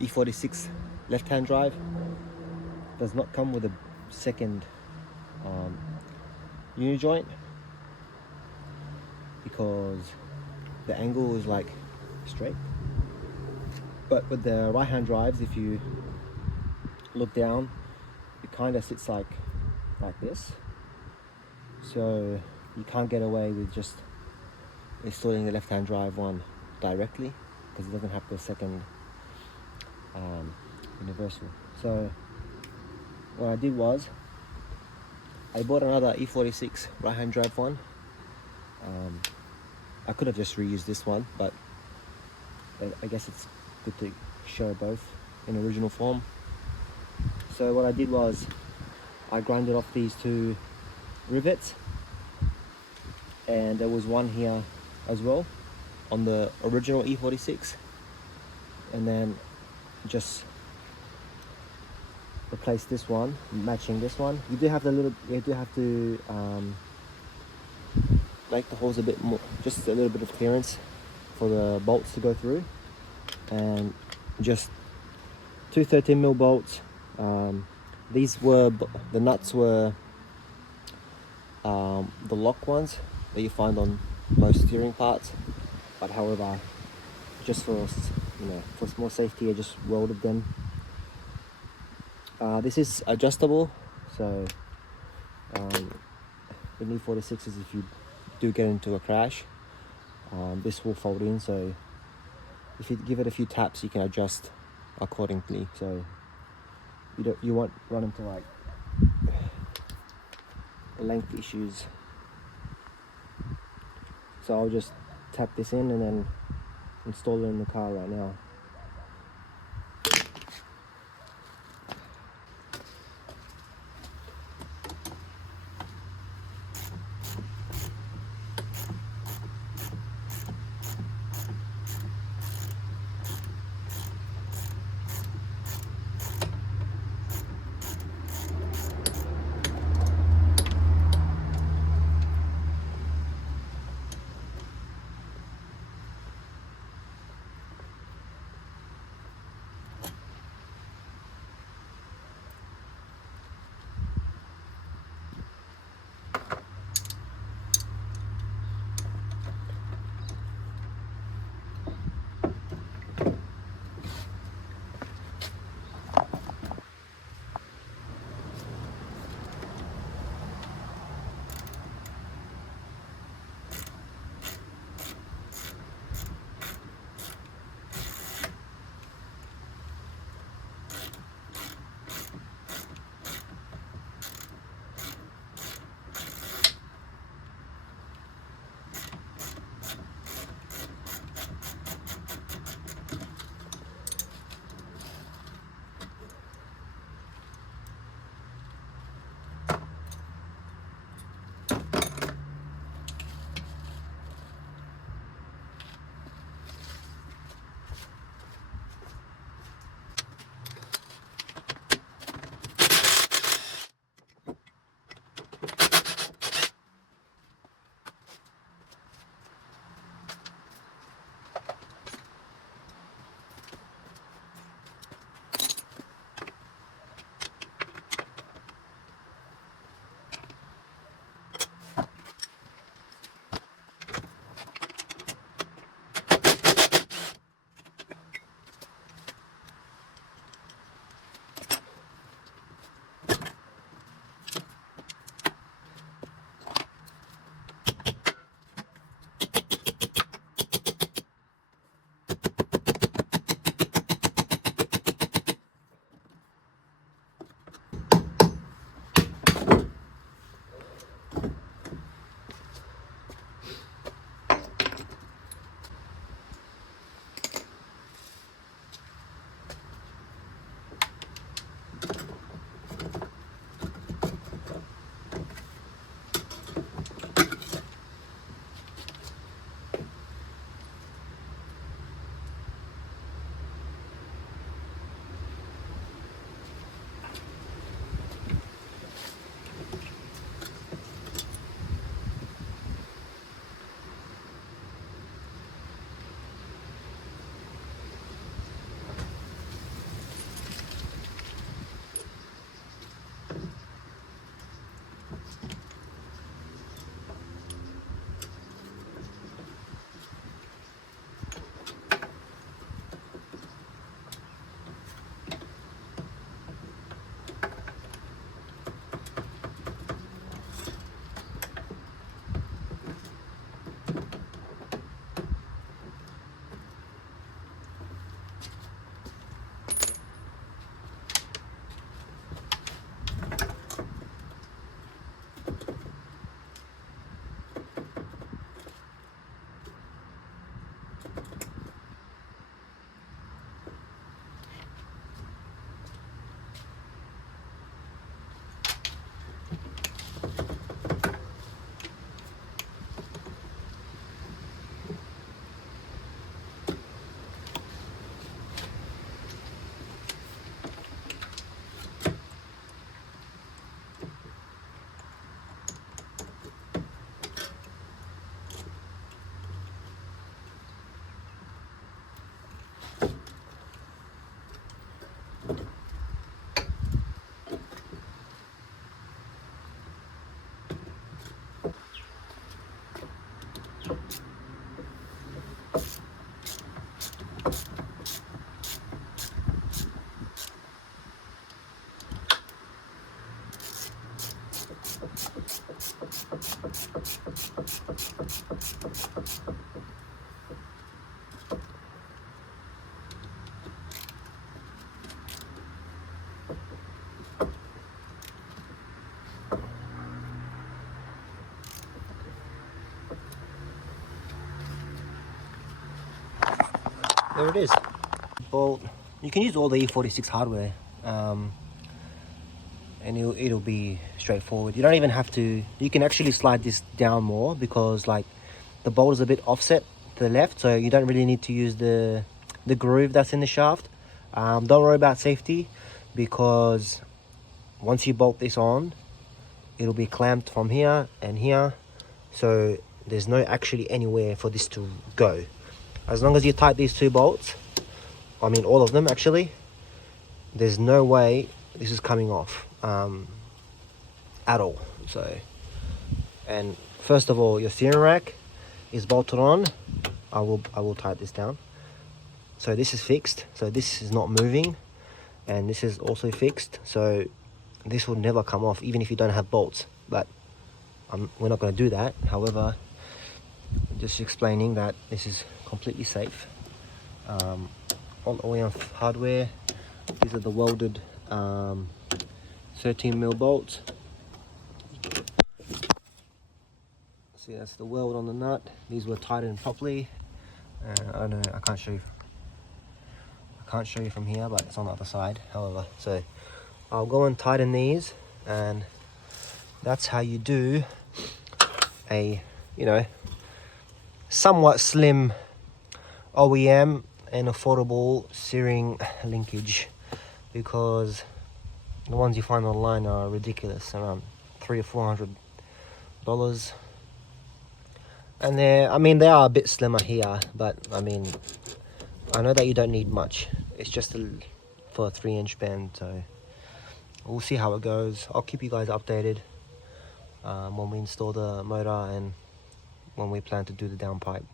E46 left-hand drive does not come with a second uni joint because the angle is like straight. But with the right-hand drives, if you look down, it kind of sits like this. So you can't get away with just installing the left-hand drive one directly because it doesn't have the second universal. So what I did was I bought another E46 right-hand drive one. I could have just reused this one, but I guess it's good to show both in original form. So what I did was I grinded off these two rivets, and there was one here as well on the original E46, and then just replace this one matching this one. You do have to make the holes a bit more, just a little bit of clearance for the bolts to go through, and just two 13mm bolts. These were, the nuts were the lock ones that you find on most steering parts, but however, just for for more safety, I just welded them. This is adjustable, so with E46s, if you do get into a crash, this will fold in, so if you give it a few taps, you can adjust accordingly, so you won't run into like length issues. So I'll just tap this in and then install it in the car right now. there it is. Bolt. You can use all the E46 hardware, and it'll be straightforward. You don't even have to. You can actually slide this down more because like the bolt is a bit offset to the left, so you don't really need to use the groove that's in the shaft. Don't worry about safety, because once you bolt this on, it'll be clamped from here and here, so there's no actually anywhere for this to go. As long as you tighten these two bolts, I mean all of them actually, there's no way this is coming off at all. So, and first of all, your steering rack is bolted on. I will tighten this down. So this is fixed, so this is not moving, and this is also fixed, so this will never come off even if you don't have bolts. But we're not going to do that. However, just explaining that this is completely safe. All OEM hardware. These are the welded 13mm bolts. See, that's the weld on the nut. These were tightened properly. I don't know, I can't show you from here, but it's on the other side. However, so I'll go and tighten these, and that's how you do a, you know, somewhat slim OEM and affordable searing linkage, because the ones you find online are ridiculous, around $300 or $400. And they are a bit slimmer here, but I mean, I know that you don't need much. It's just for a 3-inch bend, so we'll see how it goes. I'll keep you guys updated when we install the motor and when we plan to do the downpipe.